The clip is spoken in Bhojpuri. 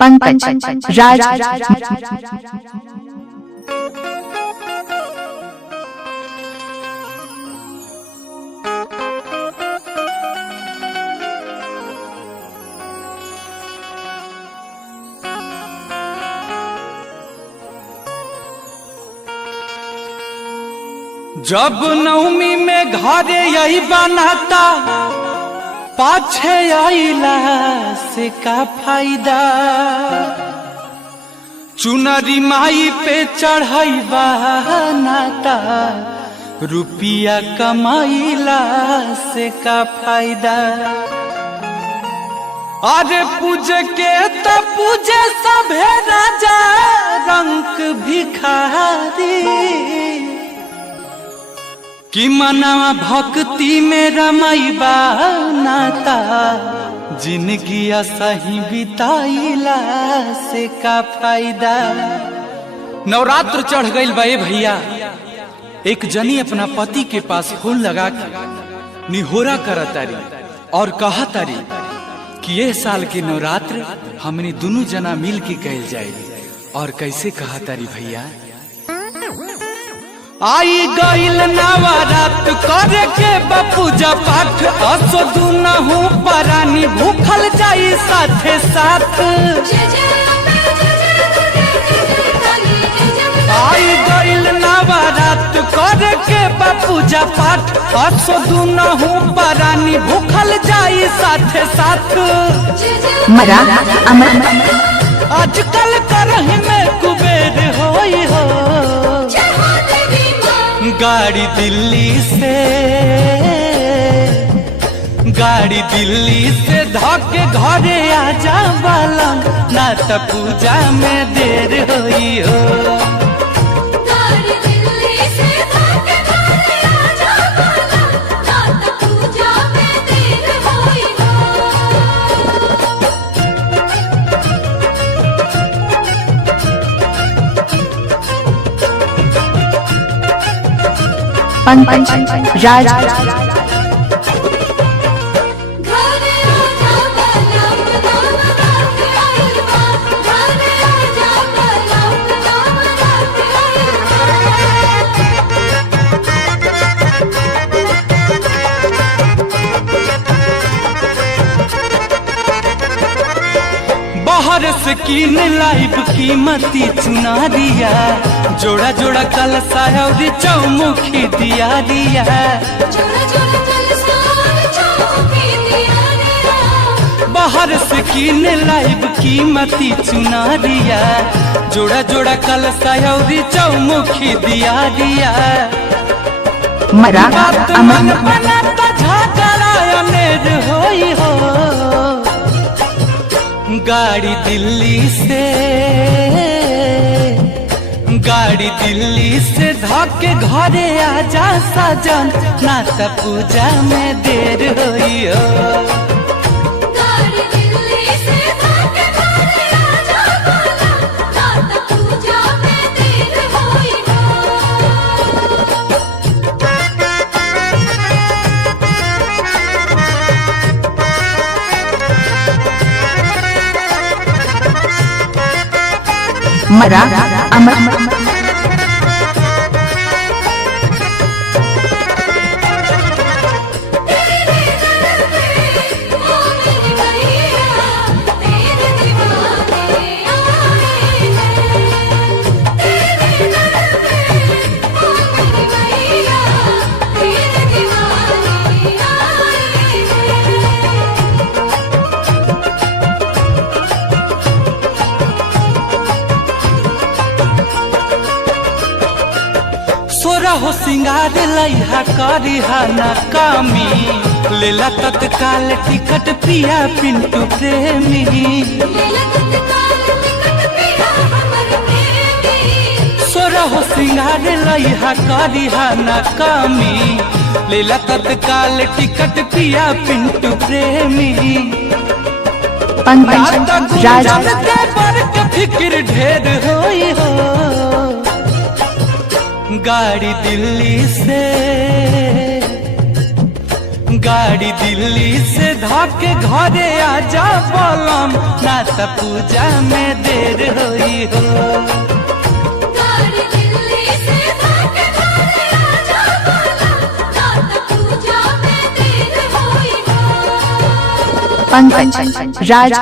पंकज राज जब नवमी में घरे यही बनाता पाछे आइला से का फायदा। चुनरी माई पे चढ़ाइबा नाता रुपिया कमाइला से का फायदा। अरे पूजे के त पूजे सभे राजा रंग भिखारी कि मनावा भक्ति में रमाइबा नाता जिंदगी सही बिताइला से का फायदा। नवरात्र चढ़ गइल बा भैया। एक जनी अपना पति के पास फूल लगा के निहोरा करतारी और कहतारी कि ये साल के नवरात्र हमने दोनों जना मिल के कैल जाए। और कैसे कहतारी भैया, आई गइल नवरात करे के पूजा पाठ असो दुनहु परानी भूखल जाई साथे साथ। आई गइल नवरात करे के पूजा पाठ असो दुनहु परानी भूखल जाई साथे साथ। मरा अमर आजकल करही में कुबेर होई हो गाड़ी दिल्ली से धोके घरे आजा वाला ना त पूजा में देर होई हो। गाड़ी दिल्ली से धोके घरे आजा वाला ना त पूजा में देर होई पंकज राज बाहर से कीन लाइब कीमती चुनारिया जोड़ा जोड़ा कलसा और चौमुखी दिया दिया। बाहर से कीन लाइब कीमती चुनारिया जोड़ा जोड़ा कलसा और चौमुखी दिया दिया। मरा अमर होई हो गाड़ी दिल्ली से धोके घरे आजा सजन ना त पूजा में देर होई हो। गाड़ी दिल्ली से धोके घरे आजा वाला ना त पूजा में देर होई मरा अमर हो सिंगार लइहा करिहा ना कामी लेला तत्काल टिकट पिया पिंटू प्रेमी। सोरा हो सिंगार लइहा करिहा ना कामी लेला तत्काल टिकट पिया पिंटू प्रेमी। पंकज राज के फिक्र ढेर होई हो गाड़ी दिल्ली गाड़ी दिल्ली से धाके घरे आजा बोलम ना त पूजा में देर होई हो। गाड़ी दिल्ली से भागे घरे आजा बोला रात पूजा में देर होई हो। पंकज राज